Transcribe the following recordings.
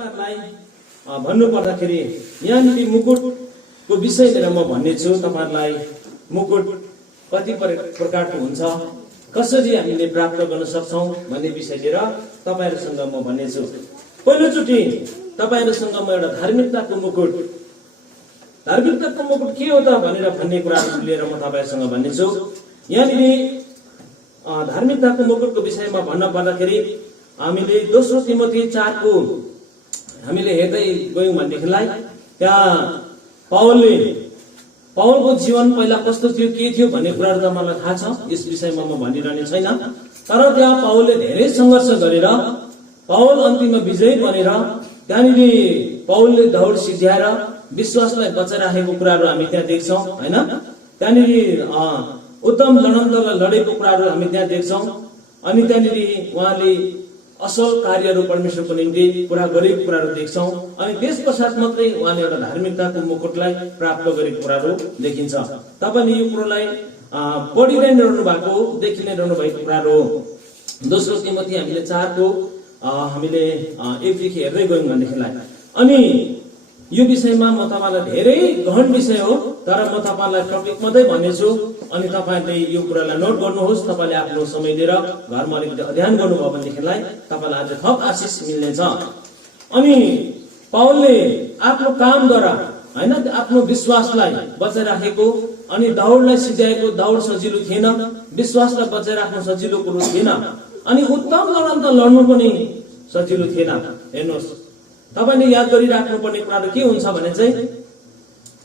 तपाईहरुलाई भन्नु पर्दाखेरि यहाँनिर मुकुटको विषय लिएर म भन्ने छु। तपाईहरुलाई मुकुट कति प्रकारको हुन्छ, कसरी हामीले प्राप्त गर्न सक्छौं भन्ने विषय लिएर तपाईहरुसँग म भन्ने छु। पहिलोचोटि तपाईहरुसँग म एउटा धार्मिकताको मुकुट के हो त भनेर भन्ने कुरा लिएर म तपाईहरुसँग भन्ने छु। यहाँनिर धार्मिकताको मुकुटको विषयमा भन्न पर्दाखेरि हामीले दोस्रो तिमोथी 4 को हामीले हेर्दै गयौं भनेदेखिलाई त्यहाँ पावलको जीवन पहिला कस्तो थियो, के थियो भन्ने कुराहरु त मलाई थाहा छ। यस विषयमा म भनिरहने छैन। तर त्यहाँ पावलले धेरै संघर्ष गरेर पावल अन्तिममा विजयी बनेर त्यहाँनिर पावलले दौड सिध्याएर विश्वासलाई बचाइराखेको कुराहरु हामी त्यहाँ देख्छौं हैन। त्यहाँनिर उत्तम लडन्तलाई लडेको कुराहरु हामी त्यहाँ देख्छौं। अनि त्यहाँनिर उहाँले असल कार्यहरु परमेश्वरको निम्ति पूरा गरेको कुराहरु देख्छौं। अनि त्यसपश्चात मात्रै उहाँले एउटा धार्मिकताको मुकुटलाई प्राप्त गरेको कुराहरु देखिन्छ। तपाईले यो कुरालाई पढिरहनु रहनु भएको, देखिरहनु भएको कुराहरु हो। दोस्रो तिमोथी हामीले 4 को हामीले 1 देखि हेर्दै गयौं भनेदेखिलाई अनि यो विषयमा म तपाईलाई धेरै गहन विषय हो, तर म तपाईलाई टपिक मात्रै भन्नेछु। अनि तपाईले यो कुरालाई नोट गर्नुहोस्। तपाईले आफ्नो समय लिएर घरमा अलिकति अध्ययन गर्नुभयो भनेदेखिलाई तपाईलाई अझ थप आशिष मिल्नेछ। अनि पावलले आफ्नो कामद्वारा हैन आफ्नो विश्वासलाई बचाइराखेको अनि दौडलाई सिध्याएको। दौड सजिलो थिएन, विश्वासलाई बचाइराख्नु सजिलो कुरो थिएन, अनि उत्तम लडन त लड्नु पनि सजिलो थिएन। हेर्नुहोस्, तपाईले याद गरिराख्नु पर्ने कुरा के हुन्छ भने चाहिँ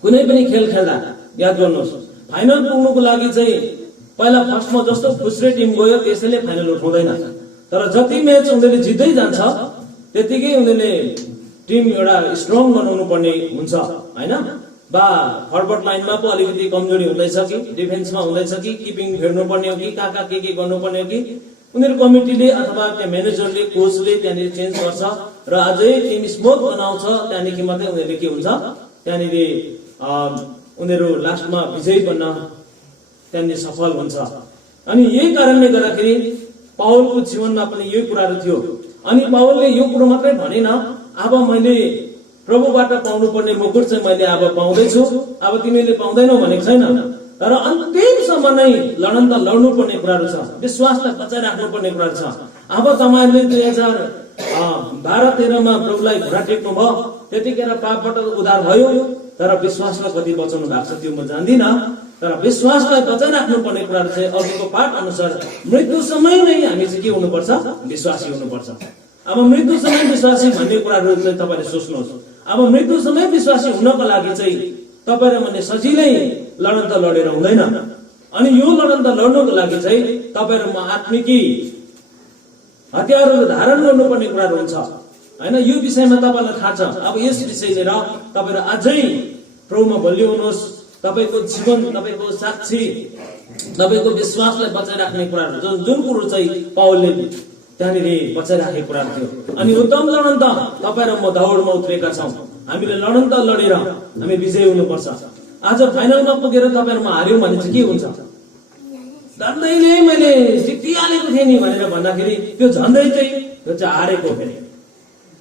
कुनै पनि खेल खेल्दा याद गर्नुहोस्, फाइनल पुग्नुको लागि चाहिँ पहिला फर्स्टमा जस्तो फुस्रे टिम गयो त्यसैले फाइनल उठाउँदैन। तर जति म्याच उनीहरूले जित्दै जान्छ त्यतिकै उनीहरूले टिम एउटा स्ट्रङ बनाउनु पर्ने हुन्छ हैन। बा फरवर्ड लाइनमा पो अलिकति कमजोरी हुँदैछ कि डिफेन्समा हुँदैछ कि किपिङ फेर्नु पर्ने हो कि कहाँ के गर्नु पर्ने हो कि उनीहरू कमिटीले अथवा त्यहाँ म्यानेजरले कोचले त्यहाँनिर चेन्ज गर्छ र अझै टिम स्मूथ बनाउँछ। त्यहाँदेखि मात्रै उनीहरूले के हुन्छ, त्यहाँनिर उनीहरू लास्टमा विजयी बन्न त्यहाँनिर सफल हुन्छ। अनि यही कारणले गर्दाखेरि पावलको जीवनमा पनि यही कुराहरू थियो। अनि पावलले यो कुरो मात्रै भनेन, अब मैले प्रभुबाट पाउनु पर्ने मुकुट चाहिँ मैले अब पाउँदैछु, अब तिमीले पाउँदैनौ भनेको छैन। तर अन्तिमसम्म नै लडन त लड्नु पर्ने कुराहरू छ, विश्वासलाई बचाइराख्नु पर्ने कुराहरू छ। अब तपाईहरुले 2012-13 मा प्रभुलाई घुँडा टेक्नु भयो, त्यतिखेर पापबाट उद्धार भयो। तर विश्वासलाई कति बचाउनु भएको छ त्यो म जान्दिन। तर विश्वासलाई बचाइराख्नु पर्ने कुराहरू चाहिँ अघिको पाठ अनुसार मृत्युसम्म नै हामी चाहिँ के हुनुपर्छ, विश्वासी हुनुपर्छ। अब मृत्युसम्म विश्वासी भन्ने कुराहरू चाहिँ तपाईले सोच्नुहोस्। अब मृत्युसम्म विश्वासी हुनको लागि चाहिँ तपाईँ र मैले सजिलै लडन त लडेर हुँदैन। अनि यो लडन त लड्नको लागि चाहिँ तपाईँ र म आत्मिकी हतियारहरू धारण गर्नुपर्ने कुराहरू हुन्छ हैन। यो विषयमा तपाईलाई थाहा छ। अब यस विषय लिएर तपाईहरु अझै प्रभुमा बलियो हुनुहोस्। तपाईको जीवन, तपाईको साक्षी, तपाईको विश्वासलाई बचाइराख्ने कुराहरू जुन कुरो चाहिँ पावलले त्यहाँनिर बचाइराखेको कुराहरू थियो। अनि उत्तम लडन त तपाईँ र म दौडमा उत्रेका छौं। हामीले लडन त लडेर हामी विजयी हुनुपर्छ। आज फाइनलमा पुगेर तपाईहरुमा हार्यौं भने चाहिँ के हुन्छ, झन्डैले मैले जितिहालेको थिएँ नि भनेर भन्दाखेरि त्यो झन्डै चाहिँ त्यो चाहिँ हारेको फेरि।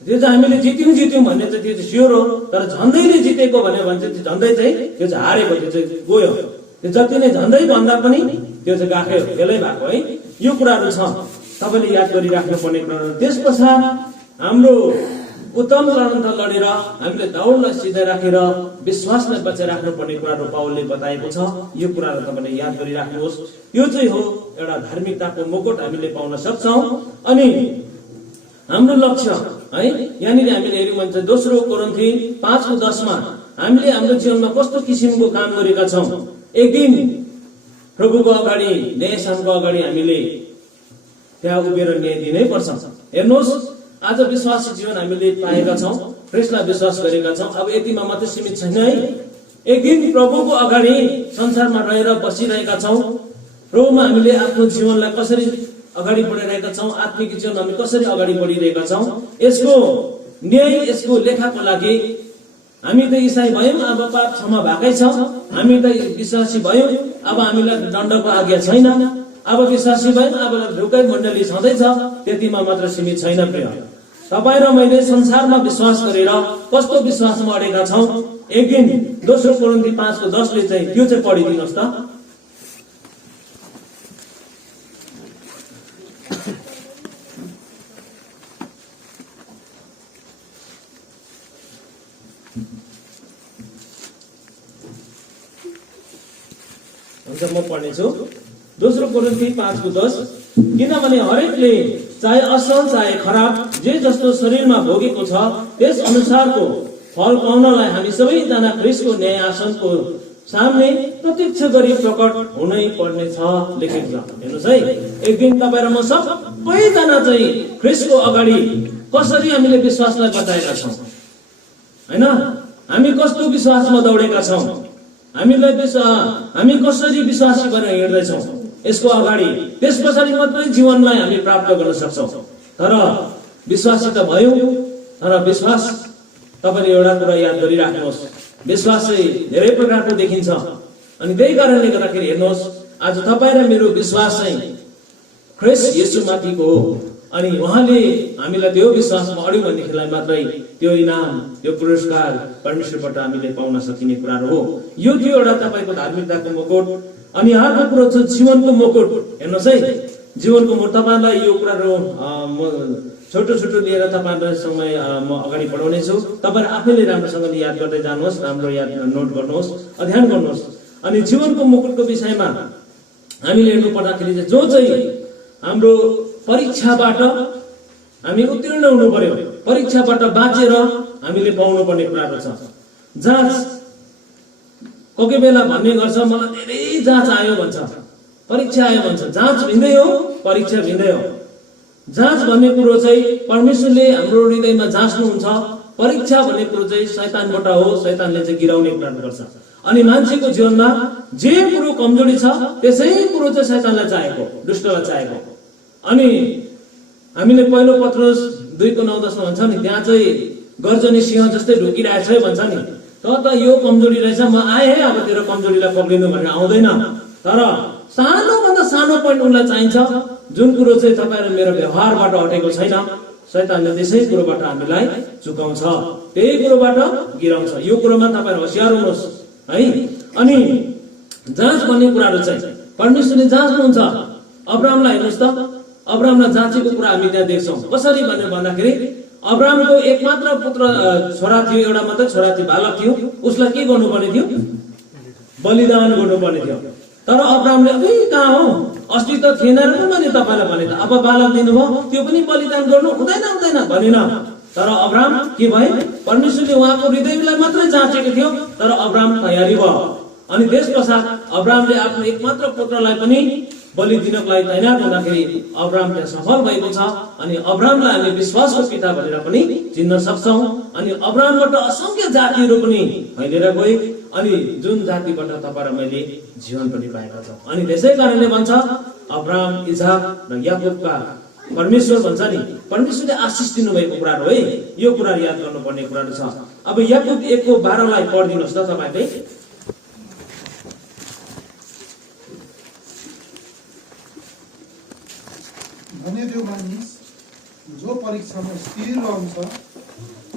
त्यो चाहिँ हामीले जित्यौं भन्ने चाहिँ त्यो स्योर हो। तर झन्डैले जितेको भने चाहिँ झन्डै चाहिँ त्यो चाहिँ हारेको, त्यो चाहिँ गयो। त्यो जति नै झन्डै भन्दा पनि त्यो चाहिँ गाखे फेलै भएको है। यो कुराहरू छ, तपाईले याद गरिराख्नु पर्ने कुराहरू। त्यसपश्चात हाम्रो उत्तम लडन त लडेर हामीले दौडलाई सिधै राखेर विश्वासलाई बचाइराख्नु पर्ने कुराहरू पावलले बताएको छ। यो कुराहरू तपाईले याद गरिराख्नुहोस्। यो चाहिँ हो एउटा धार्मिकताको मुकुट हामीले पाउन सक्छौं। अनि हाम्रो लक्ष्य है यहाँनिर हामीले हेर्यौं भने दोस्रो कोरिन्थी 5:10 मा हामीले हाम्रो जीवनमा कस्तो किसिमको काम गरेका छौं। एक दिन प्रभुको अगाडि, न्यायस्थानको अगाडि हामीले त्यहाँ उभिएर न्याय दिनै पर्छ। हेर्नुहोस्, आज विश्वासी जीवन हामीले पाएका छौं, ख्रीष्टलाई विश्वास गरेका छौं। अब यतिमा मात्रै सीमित छैन है। एक दिन प्रभुको अगाडि संसारमा रहेर बसिरहेका छौं। प्रभुमा हामीले आफ्नो जीवनलाई कसरी अगाडि बढाइरहेका छौं, आत्मिक जीवन हामी कसरी अगाडि बढिरहेका छौं, यसको न्याय, यसको लेखाको लागि हामी त ईसाई भयौं, अब पाप क्षमा भएकै छ। हामी त विश्वासी भयौं, अब हामीलाई दण्डको आज्ञा छैन। अब विश्वासी भयौं, अब ढुकाइ मण्डली छँदैछ। त्यतिमा मात्र सीमित छैन प्रिय। तपाईँ र मैले संसारमा विश्वास गरेर कस्तो विश्वासमा अडेका छौं, एक दिन 2 कोरिन्थी 5:10 ले चाहिँ त्यो चाहिँ पढिदिनुहोस् त। म पढ्नेछु 2 कोरिन्थी 5:10। किनभने हरेकले चाहे असल चाहे खराब जे जस्तो शरीरमा भोगेको छ त्यस अनुसारको फल पाउनलाई हामी सबैजना ख्रीष्टको न्याय आसनको सामने प्रत्यक्ष गरी प्रकट हुनै पर्ने छ लेखेको छ। हेर्नुहोस् है, एक दिन तपाईँ र म सबैजना चाहिँ ख्रीष्टको अगाडि कसरी हामीले विश्वासलाई बचाएका छौं, हैन? हामी कस्तो विश्वासमा दौडेका छौं, हामी कसरी विश्वासी बनेर हिँड्दैछौँ यसको अगाडि, त्यस पछाडि मात्रै जीवनलाई हामी प्राप्त गर्न सक्छौं। तर विश्वासी त भयो, तर विश्वास तपाईले एउटा कुरा याद गरिराख्नुहोस्, विश्वास चाहिँ धेरै प्रकारको देखिन्छ। अनि त्यही कारणले गर्दाखेरि हेर्नुहोस्, आज तपाईँ र मेरो विश्वास चाहिँ ख्रीष्ट येशूमाथिको हो। अनि उहाँले हामीलाई त्यो विश्वासमा अड्यौं भनेदेखिलाई मात्रै त्यो इनाम, त्यो पुरस्कार परमेश्वरबाट हामीले पाउन सकिने कुराहरू हो। यो थियो एउटा तपाईको धार्मिकताको मुकुट। अनि अर्को कुरो छ जीवनको मुकुट। हेर्नुहोस् है, जीवनको मुकुट तपाईलाई यो कुराहरू म छोटो छोटो लिएर तपाईहरुलाई समय म अगाडि बढाउने छु। तपाईहरु आफैले राम्रोसँगले याद गर्दै जानुहोस्, राम्रो याद नोट गर्नुहोस्, अध्ययन गर्नुहोस्। अनि जीवनको मुकुटको विषयमा हामीले हेर्नु पर्दाखेरि जो चाहिँ हाम्रो परीक्षाबाट हामी उत्तीर्ण हुनु पर्यो, परीक्षाबाट बाँचेर हामीले पाउनु पर्ने कुराहरू छ। जाँच कोही बेला भन्ने गर्छ मलाई धेरै जाँच आयो भन्छ, परीक्षा आयो भन्छ। जाँच भिन्दै हो, परीक्षा भिन्दै हो। जाँच भन्ने कुरो चाहिँ परमेश्वरले हाम्रो हृदयमा जाँच्नुहुन्छ, परीक्षा भन्ने कुरो चाहिँ शैतानबाट हो, शैतानले चाहिँ गिराउने कुराहरू गर्छ। अनि मान्छेको जीवनमा जे कुरो कमजोरी छ त्यसै कुरो चाहिँ शैतानलाई चाहेको, दुष्टलाई चाहेको। अनि हामीले पहिलो पत्रुस 2:9-10 भन्छ नि, त्यहाँ चाहिँ गर्जने सिंह जस्तै ढुकिरहेछ भन्छ नि, त यो कमजोरी रहेछ, म आए है अब तेरो कमजोरीलाई पक्रिनु भनेर आउँदैन। तर सानोभन्दा सानो पोइन्ट उनलाई चाहिन्छ, जुन कुरो चाहिँ तपाईँ र मेरो व्यवहारबाट हटेको छैन, शैतानले त्यसै कुरोबाट हामीलाई चुकाउँछ, त्यही कुरोबाट गिराउँछ। यो कुरोमा तपाईँ होशियार हुनुहोस् है। अनि जाँच भन्ने कुराहरू चाहिँ परमेश्वरले जाँच्नुहुन्छ। अब्राहमलाई हेर्नुहोस् त, अब्राहमलाई जाँचेको कुरा हामी त्यहाँ देख्छौँ। कसरी भनेर भन्दाखेरि अब्राहमको एकमात्र पुत्र छोरा थियो, एउटा मात्रै छोरा थियो, बालक थियो। उसलाई के गर्नुपर्ने थियो? बलिदान गर्नुपर्ने थियो। तर अब्राहमले कहाँ हो, अस्ति त थिएन र मैले तपाईँलाई भने त अब बालक दिनुभयो, त्यो पनि बलिदान गर्नु हुँदैन भनेन। तर अब्राहम के भए? परमेश्वरले उहाँको हृदयलाई मात्रै जाँचेको थियो, तर अब्राहम तयारी भयो। अनि त्यस पश्चात अब्राहमले आफ्नो एकमात्र पुत्रलाई पनि बलि दिनको लागि तयार हुँदाखेरि अब्राहम त्यहाँ सफल भएको छ। अनि अब्राहमलाई हामी विश्वासको पिता भनेर पनि चिन्न सक्छौं। अनि अब्राहमबाट असंख्य जातिहरू पनि फैलिएर गए, अनि जुन जातिबाट तपाईँ र मैले जीवन पनि पाएका छौं। अनि त्यसै कारणले भन्छ अब्राहम, इसाक र याकुबका परमेश्वर भन्छ नि, परमेश्वरले आशिष दिनुभएको कुराहरू है, यो कुरा याद गर्नुपर्ने कुराहरू छ। अब याकुब 1:12 पढिदिनुहोस् त तपाईले। भने त्यो मानिस जो परीक्षामा स्थिर रहन्छ,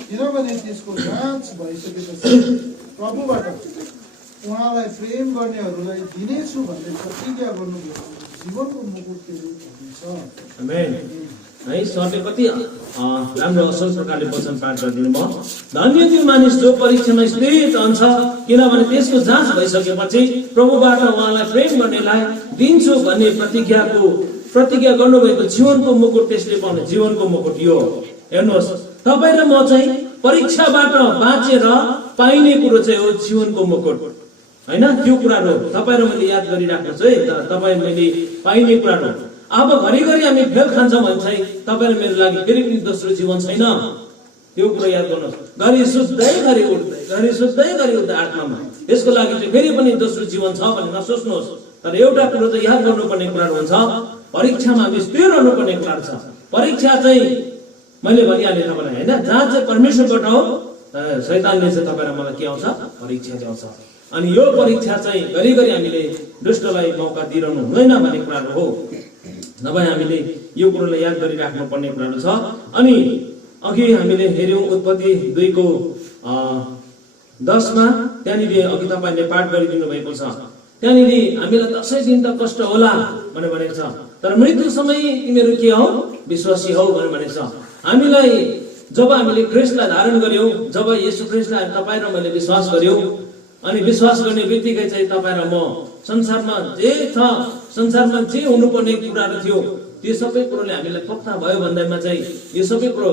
किनभने त्यसको जाँच भइसकेपछि प्रभुबाट उहाँलाई प्रेम गर्नेहरूलाई दिनेछु भन्ने प्रतिज्ञा गर्नुभयो, जीवनको मुकुट हुन्छ। आमेन। है, सरले कति राम्रो असल प्रकारले वचन पाठ गरिदिनु भयो। धन्य त्यो मानिस जो परीक्षामा स्थिर रहन्छ, किनभने त्यसको जाँच भइसकेपछि प्रभुबाट उहाँलाई प्रेम गर्नेलाई दिन्छु भन्ने प्रतिज्ञा गर्नुभएको जीवनको मुकुट त्यसले पाउने जीवनको मुकुट यो। हेर्नुहोस्, तपाईँ र म चाहिँ परीक्षाबाट बाँचेर पाइने कुरो चाहिँ हो जीवनको मुकुट, हैन? त्यो कुराहरू तपाईँ र मैले याद गरिराख्नुहोस् है, तपाईँ मैले पाइने कुराहरू। अब घरिघरि हामी फेल खान्छौँ भने चाहिँ तपाईँ र मेरो लागि फेरि पनि दोस्रो जीवन छैन, त्यो कुरो याद गर्नुहोस्। घरि सुत्दै घरि उठ्दै आत्मामा, यसको लागि चाहिँ फेरि पनि दोस्रो जीवन छ भन्ने नसोच्नुहोस्। तर एउटा कुरो चाहिँ याद गर्नुपर्ने कुराहरू हुन्छ, परीक्षामा हामी स्थिर रहनुपर्ने कुराहरू छ। परीक्षा चाहिँ मैले भनिहालेँ तपाईँलाई, होइन? जहाँ चाहिँ परमेश्वरबाट हो, शैतानले चाहिँ तपाईँ र मलाई के आउँछ? परीक्षा ल्याउँछ। अनि यो परीक्षा चाहिँ घरिघरि हामीले दुष्टलाई मौका दिइरहनु हुँदैन भन्ने कुराहरू हो। नभए हामीले यो कुरोलाई याद गरिराख्नु पर्ने कुराहरू छ। अनि अघि हामीले हेर्यौं उत्पत्ति 2 को 10 मा, त्यहाँनिर अघि तपाईले पाठ गरिदिनु भएको छ। त्यहाँनिर हामीलाई 10 दिन त कष्ट होला भनेर भनेको छ, तर मृत्यु समय तिमीहरू के हौ, विश्वासी हौ भनेर भनेको छ। हामीलाई जब हामीले ख्रीष्टलाई धारण गर्यौं, जब येशू ख्रीष्टलाई तपाईँ र मैले विश्वास गर्यौं, अनि विश्वास गर्ने बित्तिकै चाहिँ तपाईँ र म संसारमा जे छ, संसारमा जे हुनुपर्ने कुराहरू थियो त्यो सबै कुरोले हामीलाई पक्का भयो भन्दैमा चाहिँ यो सबै कुरो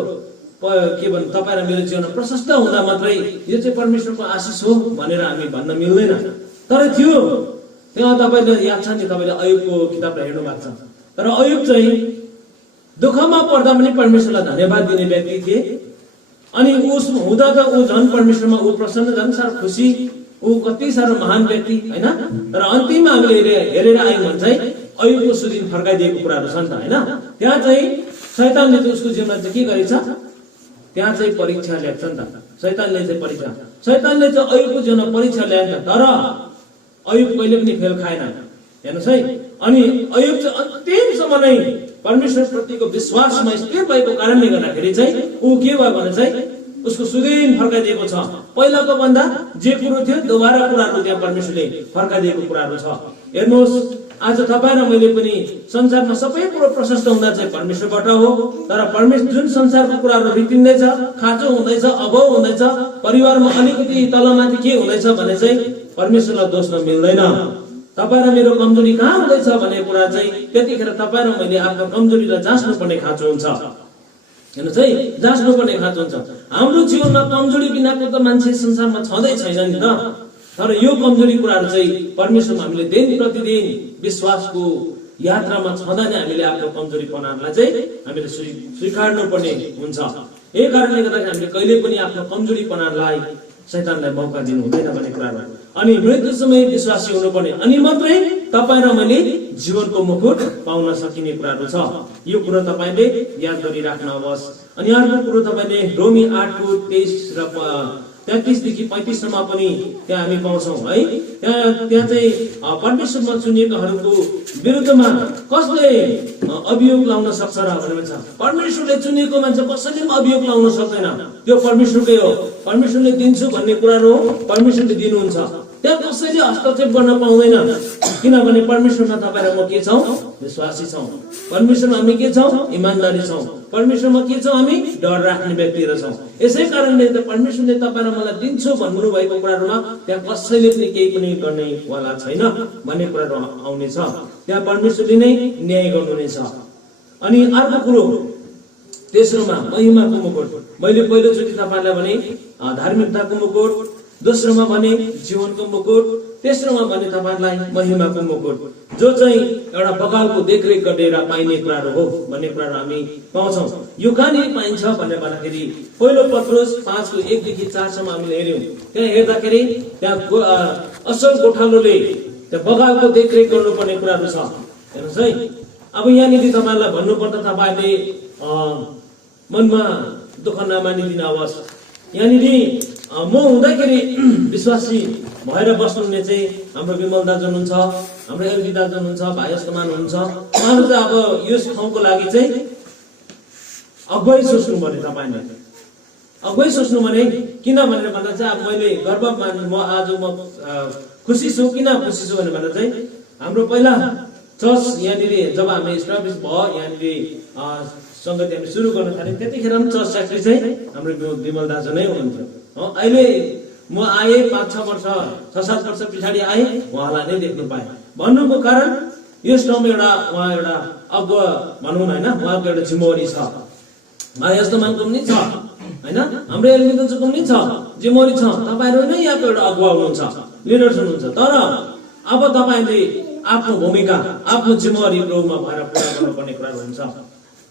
के भन्नु, तपाईँ र मेरो जीवन प्रशस्त हुँदा मात्रै यो चाहिँ परमेश्वरको आशिष हो भनेर हामी भन्न मिल्दैन। तर थियो त्यहाँ तपाईले याद छ नि, तपाईले अयुबको किताबलाई हेर्नु भएको छ। तर अयुब चाहिँ दुःखमा पर्दा पनि परमेश्वरलाई धन्यवाद दिने व्यक्ति थिए। अनि उस हुँदा त ऊ झन् परमेश्वरमा ऊ प्रसन्न, झन् साह्रो खुसी, ऊ कति साह्रो महान व्यक्ति हैन। तर अन्तिममा हामीले हेरेर आयौँ भने चाहिँ अयुबको सुदिन फर्काइदिएको कुराहरू छ नि त हैन। त्यहाँ चाहिँ शैतानले चाहिँ उसको जीवनमा चाहिँ के गरेछ, त्यहाँ चाहिँ परीक्षा ल्याएको छ नि त। शैतानले चाहिँ अयुबको जीवनमा परीक्षा ल्याएको, तर अयुब कहिले पनि फेल खाएन, हेर्नुहोस् है। अनि अयुब चाहिँ अन्तिमसम्म नै परमेश्वर प्रतिको विश्वासमा स्थिर भएको कारणले गर्दाखेरि चाहिँ ऊ के भयो भने चाहिँ उसको सुदिन फर्काइदिएको छ। पहिलाको भन्दा जे कुरो थियो दोबारा कुराहरू त्यहाँ परमेश्वरले फर्काइदिएको कुराहरू छ। हेर्नुहोस्, आज तपाईँ र मैले पनि संसारमा सबै कुरो प्रशस्त हुँदा चाहिँ परमेश्वरबाट हो। तर परमेश्वर जुन संसारको कुराहरू रितिँदैछ, खाँचो हुँदैछ, अभाव हुँदैछ, परिवारमा अलिकति तलमाथि के हुँदैछ भने चाहिँ परमेश्वरलाई दोष्न मिल्दैन। तपाईँ र मेरो कमजोरी कहाँ हुँदैछ भन्ने कुरा चाहिँ त्यतिखेर तपाईँ र मैले आफ्नो कमजोरीलाई जाँच्नुपर्ने खाँचो हुन्छ। हेर्नुहोस् है, जाँच्नुपर्ने खाँचो हुन्छ। हाम्रो जीवनमा कमजोरी बिनाको त मान्छे संसारमा छँदै छैन नि त। तर यो कमजोरी कुराहरू चाहिँ परमेश्वरमा हामीले दिन प्रतिदिन विश्वासको यात्रामा छँदा नै हामीले आफ्नो कमजोरीपनाहरूलाई चाहिँ हामीले स्वीकार्नु पर्ने हुन्छ। यही कारणले गर्दाखेरि हामीले कहिले पनि आफ्नो कमजोरीपनालाई शैतानलाई मौका दिनु हुँदैन भन्ने कुराहरू। अनि मृत्यु समय विश्वासी हुनुपर्ने, अनि मात्रै तपाईँ र मैले जीवनको मुकुट पाउन सकिने कुराहरू छ। यो कुरो तपाईँले याद गरिराख्नु होस्। अनि अर्को कुरो तपाईँले रोमी 8 को 23 र 33 देखि 35 सम्म पनि त्यहाँ हामी पाउँछौँ है। त्यहाँ चाहिँ परमेश्वरमा चुनिएकाहरूको विरुद्धमा कसले अभियोग लाउन सक्छ र भनेर छ। परमेश्वरले चुनिएको मान्छे कसैले पनि अभियोग लाउन सक्दैन, त्यो परमेश्वरकै हो। परमेश्वरले दिन्छु भन्ने कुराहरू हो, परमेश्वरले दिनुहुन्छ। त्यहाँ कसैले हस्तक्षेप गर्न पाउँदैन, किनभने परमेश्वरमा तपाईँ र म के छौँ, विश्वासी छौँ। परमेश्वरमा हामी के छौँ, इमानदारी छौँ। परमेश्वरमा के छौँ, हामी डर राख्ने व्यक्तिहरू छौँ। यसै कारणले त परमेश्वरले तपाईँ र मलाई दिन्छु भन्नु भएको कुराहरूमा त्यहाँ कसैले पनि केही पनि गर्ने वाला छैन भन्ने कुराहरू आउनेछ। त्यहाँ परमेश्वरले नै न्याय गर्नुहुनेछ। अनि अर्को कुरो, तेस्रोमा महिमाको मुकुट। मैले पहिलोचोटि तपाईँलाई भने धार्मिकताको मुकुट, दोस्रोमा भने जीवनको मुकुट, तेस्रोमा भने तपाईँलाई महिमाको मुकुट, जो चाहिँ एउटा बगालको देखरेख गरेर पाइने कुराहरू हो भन्ने कुराहरू हामी पाउँछौँ। यो कहाँनिर पाइन्छ भनेर भन्दाखेरि पहिलो पत्रुस 5 को 1 देखि 4 सम्म हामीले हेर्यौँ। त्यहाँ हेर्दाखेरि त्यहाँ असल गोठालोले त्यो बगालको देखरेख गर्नुपर्ने कुराहरू छ। हेर्नुहोस् है, अब यहाँनिर तपाईँलाई भन्नुपर्दा तपाईँले मनमा दुःख नमानिदिनु होस्। यहाँनिर म हुँदाखेरि विश्वासी भएर बस्नुहुने चाहिँ हाम्रो विमल दाजु हुनुहुन्छ, हाम्रो एलबी दाजु हुनुहुन्छ, भाइ अस्तमान हुनुहुन्छ। उहाँहरू चाहिँ अब यस ठाउँको लागि चाहिँ अगुवाई सोच्नु पर्ने। तपाईँले अगुवाई सोच्नु भने किन भनेर भन्दा चाहिँ अब मैले गर्व मान, म आज म खुसी छु। किन खुसी छु भनेर भन्दा चाहिँ हाम्रो पहिला चर्च यहाँनिर जब हामी इस्टाब्लिस भयो, यहाँनिर सङ्गति हामी सुरु गर्न थाल्यौँ, त्यतिखेर पनि चर्च सेक्रेटरी चाहिँ हाम्रो विमल दाजु नै हुनुहुन्थ्यो। अहिले म आएँ 5-6 वर्ष 6-7 वर्ष पछाडि आएँ, उहाँलाई नै देख्नु पाएँ। भन्नुको कारण यस ठाउँमा उहाँ एउटा अगुवा भनौँ न होइन, उहाँको एउटा जिम्मेवारी छ। भाइ अस्तमानको पनि छ होइन, हाम्रो एलमिदनको पनि छ, जिम्मेवारी छ। तपाईँहरू नै यहाँको एउटा अगुवा हुनुहुन्छ, लिडर्स हुनुहुन्छ। तर अब तपाईँले आफ्नो भूमिका, आफ्नो जिम्मेवारी प्रभुमा भएर पुरा गर्नुपर्ने कुराहरू हुन्छ।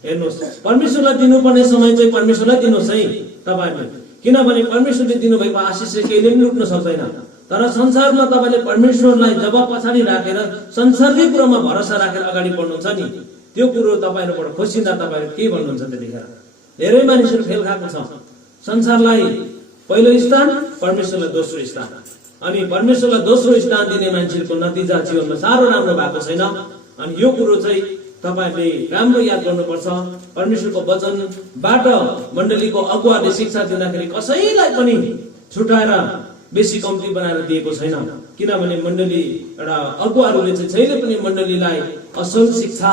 हेर्नुहोस्, परमेश्वरलाई दिनुपर्ने समय चाहिँ परमेश्वरलाई दिनुहोस् है तपाईँहरूले, किनभने परमेश्वरले दिनुभएको आशिषले कहिले पनि लुट्न सक्दैन। तर संसारमा तपाईँले परमेश्वरलाई जब पछाडि राखेर संसारकै कुरोमा भरोसा राखेर अगाडि बढ्नुहुन्छ नि, त्यो कुरो तपाईँहरूबाट खोसिँदा तपाईँहरू के भन्नुहुन्छ त्यतिखेर? धेरै मानिसहरू फेल खाएको छ। संसारलाई पहिलो स्थान, परमेश्वरलाई दोस्रो स्थान। अनि परमेश्वरलाई दोस्रो स्थान दिने मान्छेको नतिजा जीवनमा साह्रो राम्रो भएको छैन। अनि यो कुरो चाहिँ तपाईहरुले राम्रो याद गर्नुपर्छ। परमेश्वरको वचनबाट मण्डलीको अगुवाले शिक्षा दिँदाखेरि कसैलाई पनि छुटाएर बेसी कम्ती बनाएर दिएको छैन, किनभने मण्डली एउटा अगुवाहरूले चाहिँ जहिले पनि मण्डलीलाई असल शिक्षा,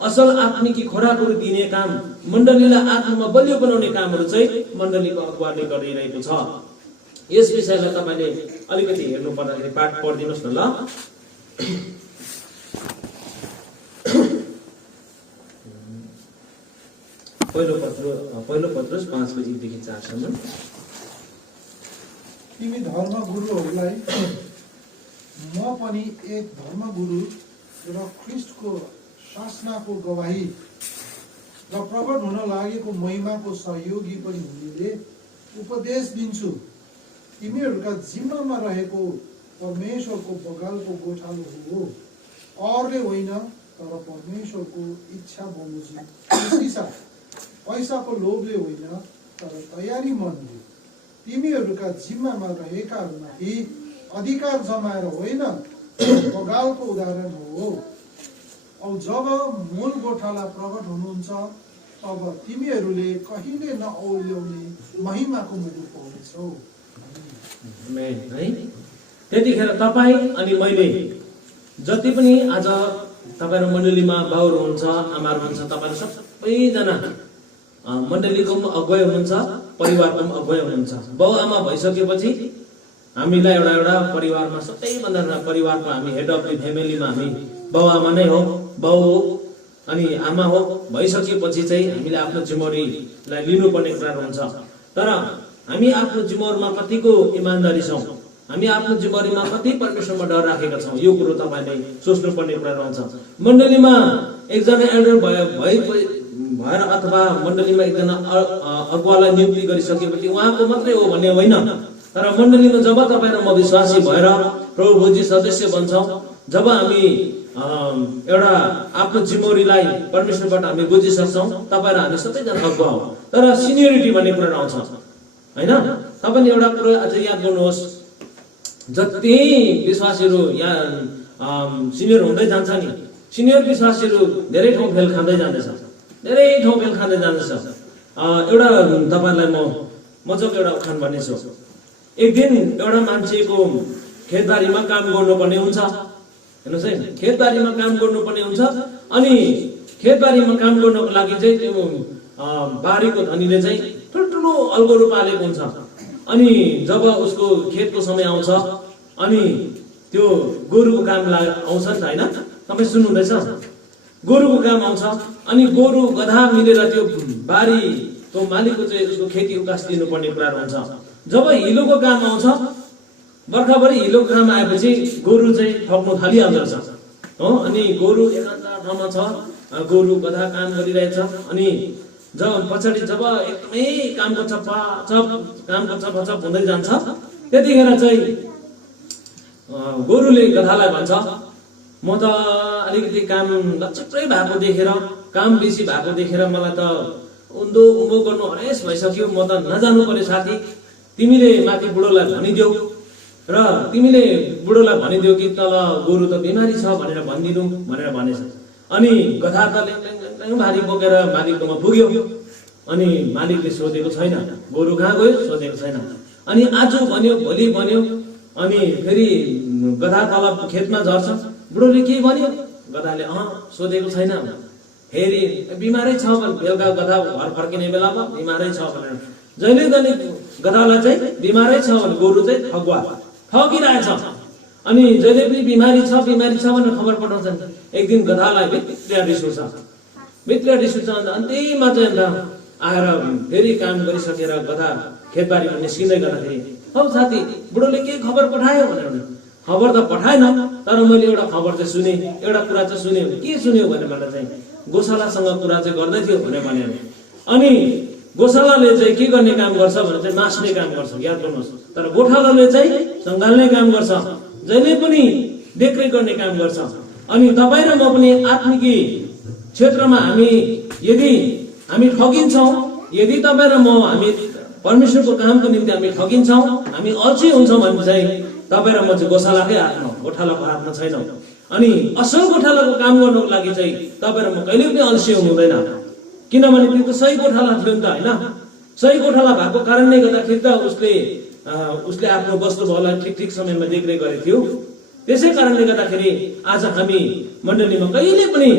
असल आत्मिकी खोराकहरू दिने काम, मण्डलीलाई आत्मामा बलियो बनाउने कामहरू चाहिँ मण्डलीको अगुवाले गरिरहेको छ। यस विषयलाई तपाईले अलिकति हेर्नु पर्दाखेरि पाठ पढिदिनुस् न ल। पहिलो पत्रुस 5:1-4 तिमी धर्मगुरुहरूलाई म पनि एक धर्मगुरु र ख्रिस्टको शासनाको गवाही र प्रकट हुन लागेको महिमाको सहयोगी पनि हुनेले उपदेश दिन्छु। तिमीहरूका जिम्मामा रहेको परमेश्वरको बगालको गोठालो हो, अरूले होइन तर परमेश्वरको इच्छा बमोजिम पैसाको लोभले होइन तर तयारी मनले तिमीहरूका जिम्मामा रहेकाहरूमाथि अधिकार जमाएर होइन, बगालको उदाहरण हो। औ जब मूल गोठाला प्रकट हुनुहुन्छ तब तिमीहरूले कहिले नऔल्याउने महिमाको मुकुट पाउनेछौ। है त्यतिखेर तपाईँ अनि मैले जति पनि आज तपाईहरु मण्डलीमा बाउहरू हुनुहुन्छ, आमाहरू हुनुहुन्छ, तपाईहरु सबैजना मण्डलीको पनि अगुवाई हुनुहुन्छ, परिवारको पनि अगुवाई हुनुहुन्छ। बाउ आमा भइसकेपछि हामीलाई एउटा एउटा परिवारमा सबैभन्दा परिवारको हामी हेड अफ द फ्यामिलीमा हामी बाउ आमा नै हो, बाउ हो अनि आमा हो। भइसकेपछि चाहिँ हामीले आफ्नो जिम्मेवारीलाई लिनुपर्ने कुरा हुन्छ। तर हामी आफ्नो जिम्मेवारीमा कतिको इमानदारी छौँ, हामी आफ्नो जिम्मेवारीमा कति परमेश्वरमा डर राखेका छौँ, यो कुरो तपाईले सोच्नुपर्ने कुरा रहन्छ। मण्डलीमा एकजना एल्डर भएर अथवा मण्डलीमा एकजना अगुवालाई नियुक्ति गरिसकेपछि उहाँको मात्रै हो भन्ने होइन, तर मण्डलीमा जब तपाईँ र म विश्वासी भएर प्रभुजी सदस्य बन्छौँ, जब हामी एउटा आफ्नो जिम्मेवारीलाई परमेश्वरबाट हामी बुझिसक्छौँ, तपाईँ र हामी सबैजना अगुवा हो। तर सिनियरिटी भन्ने कुरा आउँछ होइन। तपाईँले एउटा कुरो अझ याद गर्नुहोस्, जति विश्वासीहरू यहाँ सिनियर हुँदै जान्छ नि, सिनियर विश्वासीहरू धेरै ठाउँ फेल खाँदै जाँदैछ, धेरै ठाउँ फेल खाँदै जाँदैछ। एउटा तपाईँलाई म मजाको एउटा उखान भन्नेछु। एक दिन एउटा मान्छेको खेतबारीमा काम गर्नुपर्ने हुन्छ, हेर्नुहोस् है, खेतबारीमा काम गर्नुपर्ने हुन्छ। अनि खेतबारीमा काम गर्नको लागि चाहिँ त्यो बारीको धनीले चाहिँ ठुल्ठुलो अलगोरु पालेको हुन्छ। अनि जब उसको खेतको समय आउँछ अनि त्यो गोरुको काम आउँछ नि त होइन, तपाईँ सुन्नुहुँदैछ, गोरुको काम आउँछ अनि गोरु गधा मिलेर त्यो बारीको मालिकको चाहिँ उसको खेती उकास दिनुपर्ने कुरा हुन्छ। जब हिलोको काम आउँछ, बर्खाभरि हिलोको काम आएपछि गोरु चाहिँ ठग्नु थालिहाल्छ हो। अनि गोरु एकान्त ठाउँमा छ, गोरु गधा काम गरिरहेछ। अनि जब पछाडि जब एकदमै कामको चप हुँदै जान्छ, त्यतिखेर चाहिँ गोरुले गधालाई भन्छ, म त अलिकति काम लचक्रै भएको देखेर, काम बेसी भएको देखेर मलाई त उन्दो उम्बो गर्नु हरेस भइसक्यो, म त नजानु पर्यो साथी, तिमीले माथि बुढोलाई भनिदेऊ र तिमीले बुढोलाई भनिदेऊ कि तल गोरु त बिमारी छ भनेर भनिदिनु भनेर भनेछ। अनि गधा त ल्याङ भारी बोकेर मालिककोमा पुग्यो। अनि मालिकले सोधेको छैन, गोरु कहाँ गयो सोधेको छैन। अनि आज भन्यो, भोलि भन्यो, अनि फेरि गधा तल खेतमा झर्छ। बुढोले के भन्यो, गधाले सोधेको छैन। फेरि बिमारै छ भने बेलुका गधा घर फर्किने बेलामा बिमारै छ भनेर जहिले जहिले गधालाई चाहिँ बिमारै छ भने गोरु चाहिँ ठगिरहेछ। अनि जहिले पनि बिमारी छ भनेर खबर पठाउँछन्। एक दिन गधालाई भित्र रिस उठ्छ, अन्तिममा चाहिँ अन्त आएर फेरि काम गरिसकेर गधा खेतबारीमा निस्किँदै गर्दाखेरि, हौ साथी बुढोले के खबर पठायो भनेर, खबर त पठाएन तर मैले एउटा खबर चाहिँ सुने, एउटा कुरा चाहिँ सुने। के सुन्यो भने चाहिँ गोशालासँग कुरा चाहिँ गर्दै थियो भने। अनि गोशालाले चाहिँ के गर्ने काम गर्छ भने चाहिँ मास्ने काम गर्छ, याद गर्नुहोस्। तर गोठालाले चाहिँ सङ्घाल्ने काम गर्छ, जहिले पनि देखरेख गर्ने काम गर्छ। अनि तपाईँ र म पनि आत्मिकी क्षेत्रमा यदि हामी ठगिन्छौँ, यदि तपाईँ र म हामी परमेश्वरको कामको निम्ति हामी ठगिन्छौँ, हामी अल्छी हुन्छौँ भने चाहिँ तपाईँ र म चाहिँ गोशालाकै हातमा, गोठालाको हातमा छैनौँ। अनि असल गोठालाको काम गर्नको लागि चाहिँ तपाईँ र म कहिले पनि अल्छी हुनु हुँदैन, किनभने त्यो त सही गोठाला थियो नि त होइन। सही गोठाला भएको कारणले गर्दाखेरि त उसले आफ्नो वस्तुभाउलाई ठिक समयमा देखरेख गरेको थियो। त्यसै कारणले गर्दाखेरि आज हामी मण्डलीमा कहिले पनि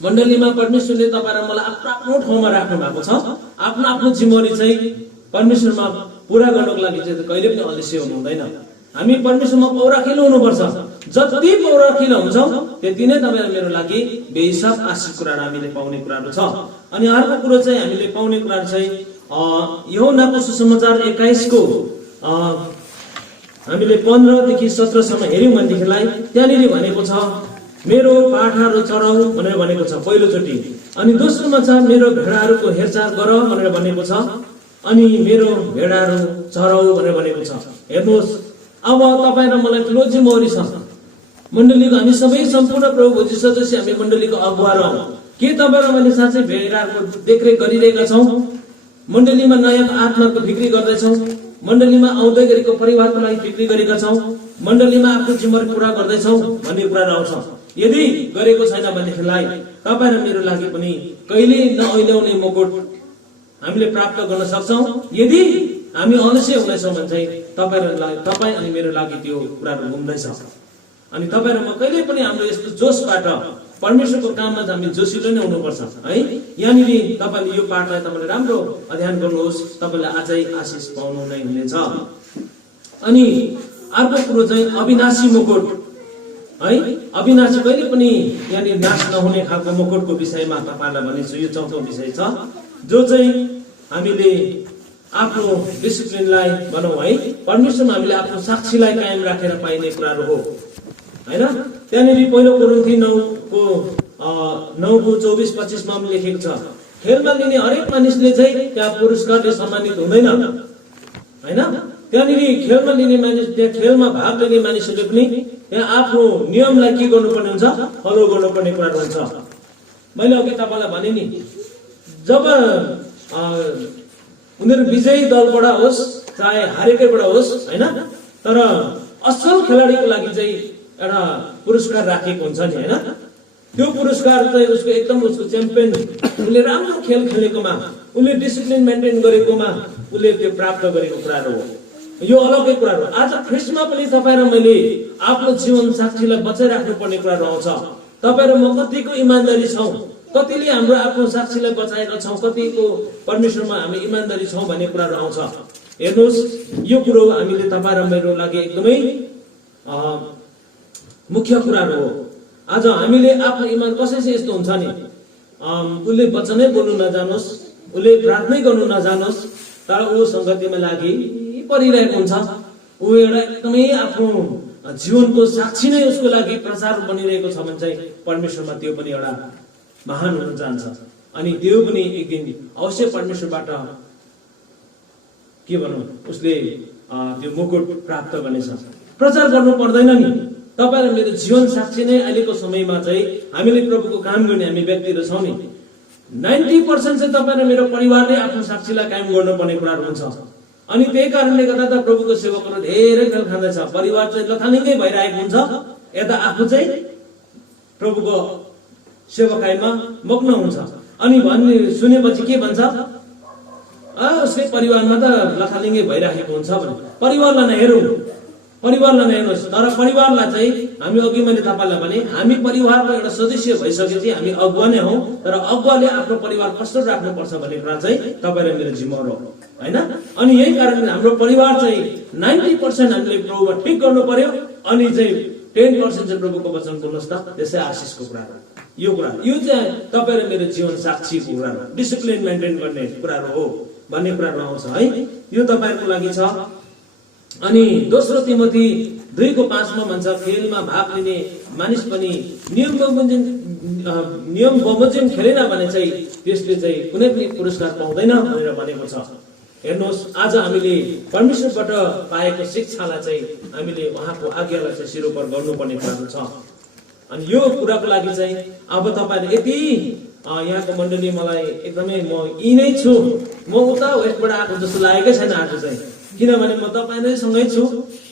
मण्डलीमा परमेश्वरले तपाईँ र मलाई आफ्नो आफ्नो ठाउँमा राख्नु भएको छ। आफ्नो आफ्नो जिम्मेवारी चाहिँ परमेश्वरमा पुरा गर्नको लागि चाहिँ कहिले पनि अल्छी हुनु हुँदैन। हामी परमेश्वरमा पौराखिलो हुनुपर्छ। जति पौराखिलो हुन्छौँ त्यति नै तपाईँ र मेरो लागि बेहिसाब आशिष कुराहरू हामीले पाउने कुराहरू छ। अनि अर्को कुरो चाहिँ हामीले पाउने कुराहरू चाहिँ यूहन्नाको सुसमाचार 21 को हामीले 15 देखि 17 सम्म हेर्यौं भनेदेखिलाई त्यहाँनिर भनेको छ मेरो पाठाहरू चढाऊ भनेर भनेको छ पहिलोचोटि। अनि दोस्रोमा छ मेरो भेडाहरूको हेरचाह गर भनेर भनेको छ। अनि मेरो भेडाहरू चराऊ भनेर भनेको छ। हेर्नुहोस्, अब तपाईँ र मलाई ठुलो जिम्मेवारी छ। मण्डलीको हामी सबै सम्पूर्ण प्रभु जिसु सदस्य हामी मण्डलीको अगुवा हौं। के तपाईँ र मैले साँच्चै भेडाहरूको देखरेख गरिरहेका छौँ? मण्डलीमा नयाँ आत्माको बिक्री गर्दैछौँ? मण्डलीमा आउँदै गरेको परिवारको लागि बिक्री गरेका छौँ? मण्डलीमा आफ्नो जिम्मेवारी पुरा गर्दैछौँ भन्ने कुराहरू आउँछ। यदि गरेको छैन भनेदेखिलाई तपाईँ र मेरो लागि पनि कहिले नअहिल्याउने मुकुट हामीले प्राप्त गर्न सक्छौँ। यदि हामी अल्छी हुनेछौँ भने चाहिँ तपाईँ अनि मेरो लागि त्यो कुराहरू घुम्दैछ। अनि तपाईँ र म कहिले पनि हाम्रो यस्तो जोसबाट परमेश्वरको काममा हामी जोसिलो नै हुनुपर्छ है। यहाँनिर तपाईँले यो पाठलाई तपाईँले राम्रो अध्ययन गर्नुहोस्, तपाईँले आजै आशिष पाउनु नै हुनेछ। अनि अर्को कुरो चाहिँ अविनाशी मुकुट है। अविनाशी कहिले पनि यहाँनिर नाश नहुने खालको मुकुटको विषयमा तपाईँलाई भनेछु। यो चौथो विषय छ जो चाहिँ हामीले आफ्नो डिसिप्लिनलाई भनौँ है, परमेश्वरमा हामीले आफ्नो साक्षीलाई कायम राखेर पाइने कुराहरू हो हैन। त्यहाँनिर पहिलो कोरिन्थी 9:24-25 मा लेखेको छ खेलमा लिने हरेक मानिसले चाहिँ त्यहाँ पुरस्कारले सम्मानित हुँदैन हैन। त्यहाँनिर खेलमा लिने मानिस, त्यहाँ खेलमा भाग लिने मानिसहरूले पनि त्यहाँ आफ्नो नियमलाई के गर्नुपर्ने हुन्छ, फलो गर्नुपर्ने कुराहरू हुन्छ। मैले अघि तपाईँलाई भने नि, जब उनीहरू विजयी दलबाट होस् चाहे हारेकैबाट होस् हैन, तर असल खेलाडीको लागि चाहिँ एउटा पुरस्कार राखेको हुन्छ नि हैन। त्यो पुरस्कार चाहिँ उसको एकदम उसको च्याम्पियन, उसले राम्रो खेल खेलेकोमा, उसले डिसिप्लिन मेन्टेन गरेकोमा उसले त्यो प्राप्त गरेको कुराहरू हो। यो अलग्गै कुराहरू। आज ख्रिस्टमा पनि तपाईँ र मैले आफ्नो जीवन साक्षीलाई बचाइराख्नु पर्ने कुराहरू आउँछ। तपाईँ र म कतिको इमान्दारी छौँ, कतिले हाम्रो आफ्नो साक्षीलाई बचाएका छौँ, कतिको परमेश्वरमा हामी इमान्दारी छौँ भन्ने कुराहरू आउँछ। हेर्नुहोस्, यो कुरो हामीले तपाईँ र मेरो लागि एकदमै मुख्य कुराहरू हो। आज हामीले आफ्नो इमान कसैसे यस्तो हुन्छ नि, उसले वचनै बोल्नु नजानोस्, उसले प्रार्थनै गर्नु नजानोस्, तर ऊ संगतिमा लागि परिरहेको हुन्छ। ऊ एउटा एकदमै आफ्नो जीवनको साक्षी नै उसको लागि प्रचार बनिरहेको छ भने चाहिँ परमेश्वरमा त्यो पनि एउटा महान हुन जान्छ। अनि त्यो पनि एक दिन अवश्य परमेश्वरबाट के भनौँ, उसले त्यो मुकुट प्राप्त गर्नेछ। प्रचार गर्नु पर्दैन नि। तपाईँ र मेरो जीवन साक्षी नै अहिलेको समयमा चाहिँ हामीले प्रभुको काम गर्ने हामी व्यक्तिहरू छौँ नि। 90% चाहिँ तपाईँ र मेरो परिवारले आफ्नो साक्षीलाई कायम गर्नुपर्ने कुराहरू हुन्छ। अनि त्यही कारणले गर्दा त प्रभुको सेवकहरू धेरै खेल खाँदैछ। परिवार चाहिँ लथालिङ्गै भइरहेको हुन्छ, यता आफू चाहिँ प्रभुको सेवकाईमा मग्न हुन्छ। अनि भन्ने सुनेपछि के भन्छ, उसकै परिवारमा त लथालिङ्गै भइरहेको हुन्छ भने परिवारलाई नहेरौँ, परिवारलाई नहेर्नुहोस्। तर परिवारलाई चाहिँ हामी अघि मैले तपाईँलाई भने हामी परिवारको एउटा सदस्य भइसकेपछि हामी अगुवा नै हौ। तर अगुवाले आफ्नो परिवार कस्तो राख्नुपर्छ भन्ने कुरा चाहिँ तपाईँ र मेरो जिम्मेवारी हो हैन। अनि यही कारणले हाम्रो परिवार चाहिँ 90% हामीले प्रभुमा ठिक गर्नु पर्यो। अनि चाहिँ 10% चाहिँ प्रभुको वचन बोल्नुहोस् त, त्यसै आशिषको कुरा हो। यो कुरा यो चाहिँ तपाईँ र मेरो जीवन साक्षीको कुरा हो, डिसिप्लिन मेन्टेन गर्ने कुराहरू हो भन्ने कुराहरू आउँछ है। यो तपाईँको लागि छ। अनि दोस्रो तिमोथी 2:5 मा भन्छ खेलमा भाग लिने मानिस पनि नियम बमोजिम खेलेन भने चाहिँ त्यसले चाहिँ कुनै पनि पुरस्कार पाउँदैन भनेर भनेको छ। हेर्नुहोस्, आज हामीले परमेश्वरबाट पाएको शिक्षालाई चाहिँ हामीले उहाँको आज्ञालाई चाहिँ सिरोपर गर्नुपर्ने कुराहरू छ। अनि यो कुराको लागि चाहिँ अब तपाईँले यति यहाँको मण्डली मलाई एकदमै म यी नै छु, म उता वेस्टबाट आएको जस्तो लागेकै छैन आज चाहिँ, किनभने म तपाईँ नै सँगै छु।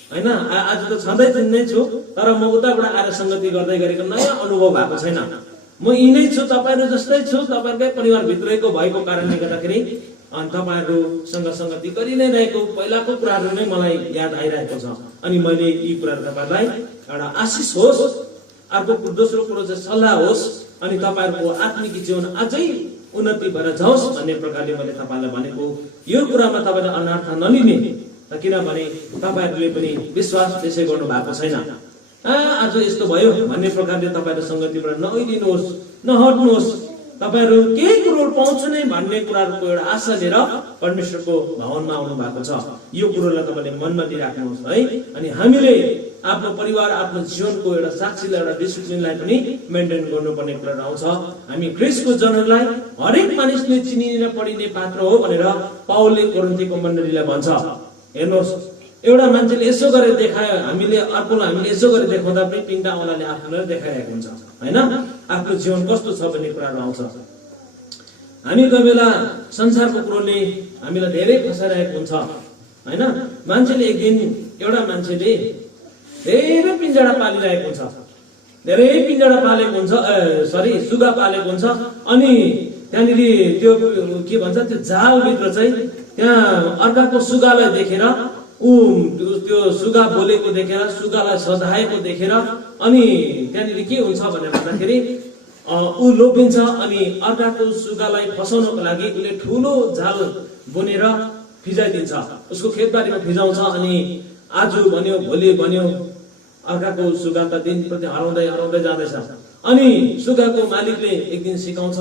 होइन। आज त छँदै चिन्नै छु, तर म उताबाट आएर सङ्गति गर्दै गरेको नयाँ अनुभव भएको छैन। म यिनै छु, तपाईँहरू जस्तै छु, तपाईँहरूकै परिवारभित्रैको भएको कारणले गर्दाखेरि अनि तपाईँहरूसँग सङ्गति गरि नै रहेको पहिलाको कुराहरू नै मलाई याद आइरहेको छ। अनि मैले यी कुराहरू तपाईँहरूलाई एउटा आशिष होस्, अर्को दोस्रो कुरो चाहिँ सल्लाह होस्, अनि तपाईँहरूको आत्मिक जीवन अझै उन्नति भएर जाओस् भन्ने प्रकारले मैले तपाईँलाई भनेको। यो कुरामा तपाईँले अनर्थ नलिने, किनभने तपाईँहरूले पनि विश्वास त्यसै गर्नु भएको छैन। आज यस्तो भयो भन्ने प्रकारले तपाईँले सङ्गतिबाट नउइलिनुहोस्, नहट्नुहोस्। तपाईँहरू केही कुरो पाउँछु नै भन्ने कुराहरूको एउटा आशा लिएर परमेश्वरको भवनमा आउनु भएको छ। यो कुरोलाई तपाईँले मनमा लिइराख्नुहोस् है। अनि हामीले आफ्नो परिवार, आफ्नो जीवनको एउटा साक्षीलाई, एउटा डिसिप्लिनलाई पनि मेन्टेन गर्नुपर्ने कुराहरू आउँछ। हामी ख्रीष्टको जनहरूलाई हरेक मानिसले चिनिन पढिने पात्र हो भनेर पावलले कोरिन्थीको मण्डलीलाई भन्छ। हेर्नुहोस्, एउटा मान्छेले यसो गरेर देखायो, हामीले अर्कोलाई हामीले यसो गरेर देखाउँदा पनि तिनवटा औँलाले आफूलाई देखाइरहेको हुन्छ होइन। आफ्नो जीवन कस्तो छ भन्ने कुराहरू आउँछ। हामी कोही बेला संसारको कुरोले हामीलाई धेरै फसाइरहेको हुन्छ होइन। मान्छेले एक दिन एउटा मान्छेले धेरै पिंजडा पालिरहेको हुन्छ, धेरै पिंजडा पालेको हुन्छ, सुगा पालेको हुन्छ। अनि त्यहाँनिर त्यो के भन्छ, त्यो जालभित्र चाहिँ त्यहाँ अर्काको सुगालाई देखेर त्यो सुगा बोलेको देखेर, सुगालाई सजाएको देखेर अनि त्यहाँनिर के हुन्छ भनेर भन्दाखेरि ऊ लोभिन्छ। अनि अर्काको सुगालाई फसाउनको लागि उसले ठुलो जाल बुनेर फिजाइदिन्छ, उसको खेतबारीमा फिजाउँछ। अनि आज भन्यो, भोलि भन्यो, अर्काको सुगा त दिन प्रति हराउँदै हराउँदै जाँदैछ। अनि सुगाको मालिकले एक दिन सिकाउँछ,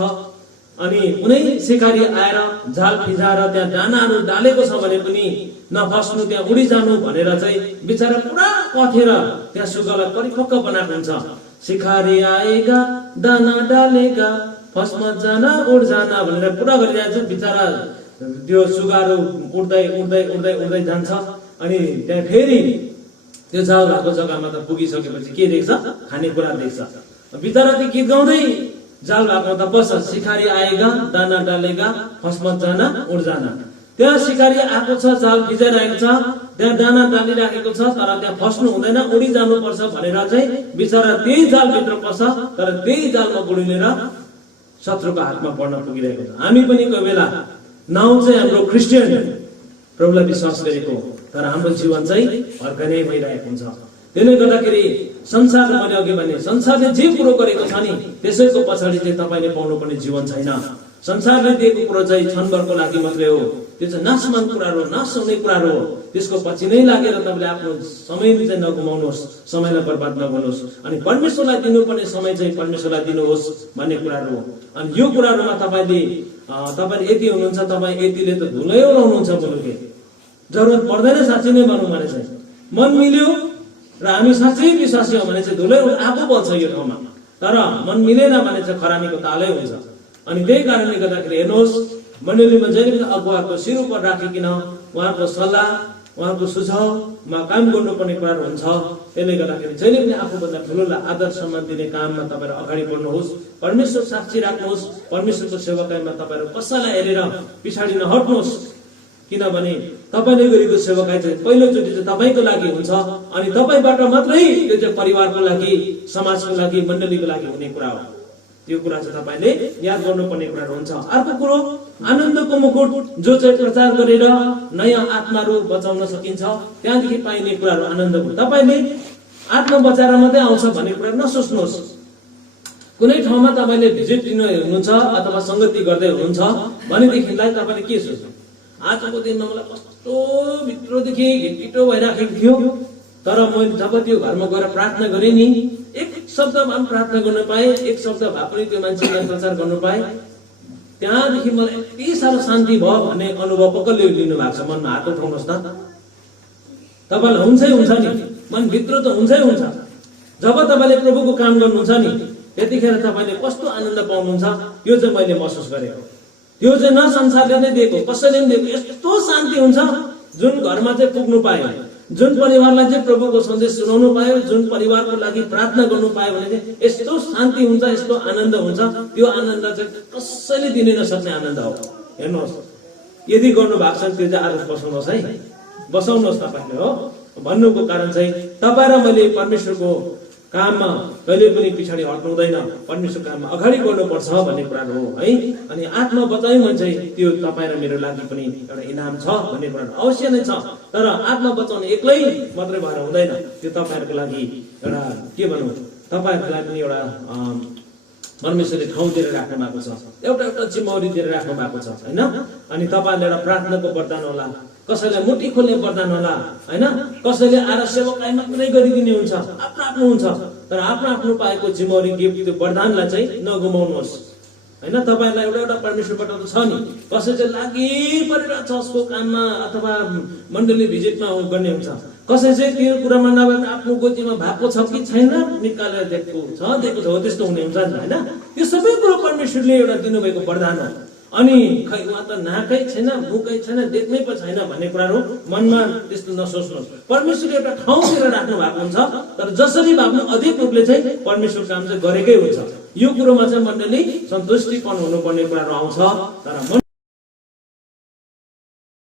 अनि कुनै सिकारी आएर जाल फिजाएर त्यहाँ दानाहरू डालेको छ भने पनि नफस्नु, त्यहाँ उडी जानु भनेर चाहिँ बिचरा पुरा कथेर त्यहाँ सुगालाई परिपक्व बनाएको हुन्छ। सिकारी आएगा दाना डालेगा फस्न जाना उड जाना भनेर पुरा गरिरहेको छ। बिचरा त्यो सुगाहरू उड्दै उड्दै उड्दै उड्दै जान्छ। अनि त्यहाँ फेरि त्यो जाल भएको जग्गामा त पुगिसकेपछि के देख्छ, खानेकुरा देख्छ। बिचरा त्यो गीत गाउँदै जाल भएको त पस्छ, सिकारी आएगा दाना डालेगा फस्मत जाना उड जाना। त्यहाँ सिकारी आएको छ, जाल भिजाइरहेको छ, त्यहाँ दाना डालिराखेको छ, तर त्यहाँ फस्नु हुँदैन, उडी जानुपर्छ भनेर चाहिँ बिचरा त्यही जालभित्र पस्छ, तर त्यही जालमा गुडिनेर शत्रुको हातमा पर्न पुगिरहेको छ। हामी पनि कोही बेला नाउँ चाहिँ हाम्रो क्रिस्चियन, प्रभुलाई विश्वास गरेको, तर हाम्रो जीवन चाहिँ अर्कै भइरहेको हुन्छ। त्यसले गर्दाखेरि संसारले, मैले अघि भने संसारले जे कुरो गरेको छ नि त्यसैको पछाडि चाहिँ तपाईँले पाउनुपर्ने जीवन छैन। संसारले दिएको कुरो चाहिँ क्षणभरको लागि मात्रै हो, त्यो चाहिँ नाशमान कुराहरू, नाश हुने कुराहरू हो। त्यसको पछि नै लागेर तपाईँले आफ्नो समय चाहिँ नगुमाउनुहोस्, समयलाई बर्बाद नगर्नुहोस्। अनि परमेश्वरलाई दिनुपर्ने समय चाहिँ परमेश्वरलाई दिनुहोस् भन्ने कुराहरू हो। अनि यो कुराहरूमा तपाईँले यति हुनुहुन्छ, तपाईँ यतिले त धुलै उडाउनुहुन्छ बोल्नु, जरुरत पर्दैन साँच्चै नै भनौँ भने चाहिँ। मन मिल्यो र हामी साँच्चै विश्वासी हो भने चाहिँ धुलै आफू बल्छ यो ठाउँमा, तर मन मिलेन भने चाहिँ खरानीको तालै हुन्छ। अनि त्यही कारणले गर्दाखेरि हेर्नुहोस्, मण्डलीमा जहिले पनि अगुवाको शिर उप राखिकन उहाँको सल्लाह, उहाँको सुझावमा काम गर्नुपर्ने कुराहरू हुन्छ। त्यसले गर्दाखेरि जहिले पनि आफूभन्दा ठुलोलाई आदर सम्मान दिने काममा तपाईँहरू अगाडि बढ्नुहोस्, परमेश्वर साक्षी राख्नुहोस्, परमेश्वरको सेवाकाईमा तपाईँहरू कसैलाई हेरेर पछाडि नहट्नुहोस्। किनभने तपाईँले गरेको सेवाकाई चाहिँ पहिलोचोटि चाहिँ तपाईँको लागि हुन्छ, अनि तपाईँबाट मात्रै त्यो चाहिँ परिवारको लागि, समाजको लागि, मण्डलीको लागि हुने कुरा हो। त्यो कुरा चाहिँ तपाईँले याद गर्नुपर्ने कुराहरू हुन्छ। अर्को कुरो, आनन्दको मुकुट जो चाहिँ प्रचार गरेर नयाँ आत्माहरू बचाउन सकिन्छ, त्यहाँदेखि पाइने कुराहरू आनन्दको। तपाईँले आत्मा बचाएर मात्रै आउँछ भन्ने कुरा नसोच्नुहोस्। कुनै ठाउँमा तपाईँले भिजिट दिन हुनुहुन्छ अथवा सङ्गति गर्दै हुनुहुन्छ भनेदेखिलाई तपाईँले के सोच्नु, आजको दिनमा मलाई कस्तो भित्रदेखि घिटघिटो भइराखेको थियो, तर मैले जब त्यो घरमा गएर प्रार्थना गरेँ नि, एक शब्द भए प्रार्थना गर्न पाएँ, एक शब्द भए पनि त्यो मान्छेलाई प्रचार गर्नु पाएँ, त्यहाँदेखि मलाई यति साह्रो शान्ति भयो भन्ने अनुभव कसले लिनु भएको छ? मनमा हात उठाउनुहोस् न। तपाईँलाई हुन्छै हुन्छ नि, मनभित्र त हुन्छै हुन्छ। जब तपाईँले प्रभुको काम गर्नुहुन्छ नि त्यतिखेर तपाईँले कस्तो आनन्द पाउनुहुन्छ, यो चाहिँ मैले महसुस गरेको। त्यो चाहिँ न संसारले नै दिएको, कसैले पनि दिएको। यस्तो शान्ति हुन्छ जुन घरमा चाहिँ पुग्नु पायो, जुन परिवारलाई चाहिँ प्रभुको सन्देश सुनाउनु पायो, जुन परिवारको लागि प्रार्थना गर्नु पायो भने चाहिँ यस्तो शान्ति हुन्छ, यस्तो आनन्द हुन्छ। त्यो आनन्द चाहिँ कसैले दिनै नसक्ने आनन्द हो। हेर्नुहोस्, यदि गर्नु भएको छ त्यो चाहिँ आज बसाउनुहोस् है, बसाउनुहोस् तपाईँले हो। भन्नुको कारण चाहिँ तपाईँ र मैले परमेश्वरको काममा कहिले पनि पछाडि हट्नु हुँदैन, परमेश्वर काममा अगाडि बढ्नुपर्छ भन्ने कुरा हो है। अनि आत्मा बचाइमा चाहिँ त्यो तपाईँ र मेरो लागि पनि एउटा इनाम छ भन्ने कुरा अवश्य नै छ। तर आत्मा बचाउने एक्लै मात्रै भएर हुँदैन, त्यो तपाईँहरूको लागि एउटा के भनौँ, तपाईँहरूको लागि पनि एउटा परमेश्वरले ठाउँ दिएर राख्नु भएको छ, एउटा एउटा जिम्मेवारी दिएर राख्नु भएको छ होइन। अनि तपाईँहरूले एउटा प्रार्थनाको वरदान होला, कसैलाई मुठी खोल्ने वरदान होला होइन, कसैले आएर सेवकाई मात्रै गरिदिने हुन्छ, आफ्नो आफ्नो हुन्छ। तर आफ्नो आफ्नो पाएको जिम्मेवारी गिफ्ट त्यो वरदानलाई चाहिँ नगुमाउनुहोस् होइन। तपाईँहरूलाई एउटा एउटा परमेश्वरबाट त छ नि, कसै चाहिँ लागि परिरहेको छ उसको काममा अथवा मण्डली भिजिटमा गर्ने हुन्छ, कसै चाहिँ त्यो कुरामा नभए आफ्नो गोजीमा भएको छ कि छैन निकालेर दिएको छ हो, त्यस्तो हुने हुन्छ नि होइन। यो सबै कुरो परमेश्वरले एउटा दिनुभएको वरदान हो। अनि खै उहाँ त नाकै छैन, मुखै छैन, देख्नै पो छैन भन्ने कुराहरू मनमा त्यस्तो नसोच्नुहोस्। परमेश्वरले एउटा ठाउँ दिएर राख्नु भएको हुन्छ, तर जसरी भए पनि अधिक रूपले चाहिँ परमेश्वर काम चाहिँ गरेकै हुन्छ। यो कुरोमा चाहिँ मण्डली सन्तुष्टिपन हुनुपर्ने कुराहरू आउँछ। तर